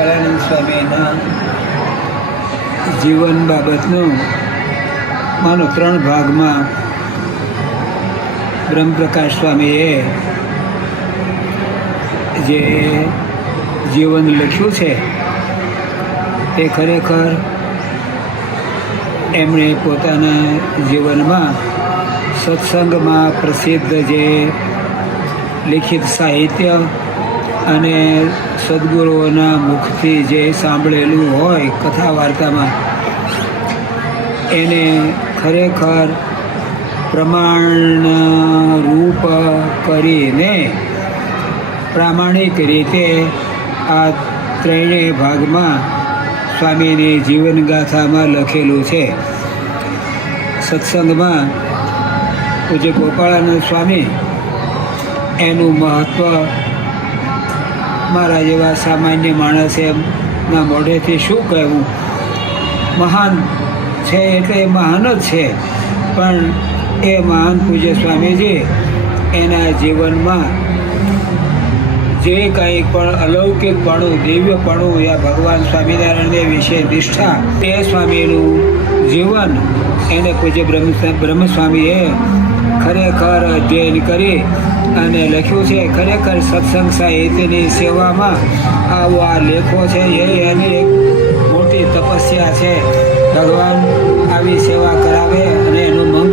ગોપાળાનંદ સ્વામીના જીવન બાબતનું માનો 3 ભાગમાં બ્રહ્મપ્રકાશ સ્વામીએ જે જીવન લખ્યું છે તે ખરેખર એમણે પોતાના જીવનમાં સત્સંગમાં પ્રસિદ્ધ જે લિખિત સાહિત્ય અને સદગુરુઓના મુખથી જે સાંભળેલું હોય કથા વાર્તામાં એને ખરેખર પ્રમાણરૂપ કરીને પ્રામાણિક રીતે આ ત્રણેય ભાગમાં સ્વામીની જીવનગાથામાં લખેલું છે. સત્સંગમાં પૂજ્ય ગોપાળાનંદ સ્વામી એનું મહત્ત્વ મારા જેવા સામાન્ય માણસે ના મોઢેથી શું કહેવું. મહાન છે એટલે મહાન જ છે, પણ એ મહાન પૂજ્ય સ્વામીજી એના જીવનમાં જે કંઈ પણ અલૌકિકપણું, દિવ્યપણું યા ભગવાન સ્વામિનારાયણને વિશે નિષ્ઠા, એ સ્વામીનું જીવન એને પૂજ્ય બ્રહ્મસ્વામીએ ખરેખર અધ્યયન કરી અને લખ્યું છે. ખરેખર સત્સંગ સાહિત્યની સેવામાં આવો આ લેખો છે એ એની એક મોટી તપસ્યા છે. ભગવાન આવી સેવા કરાવે અને એનું મંગળ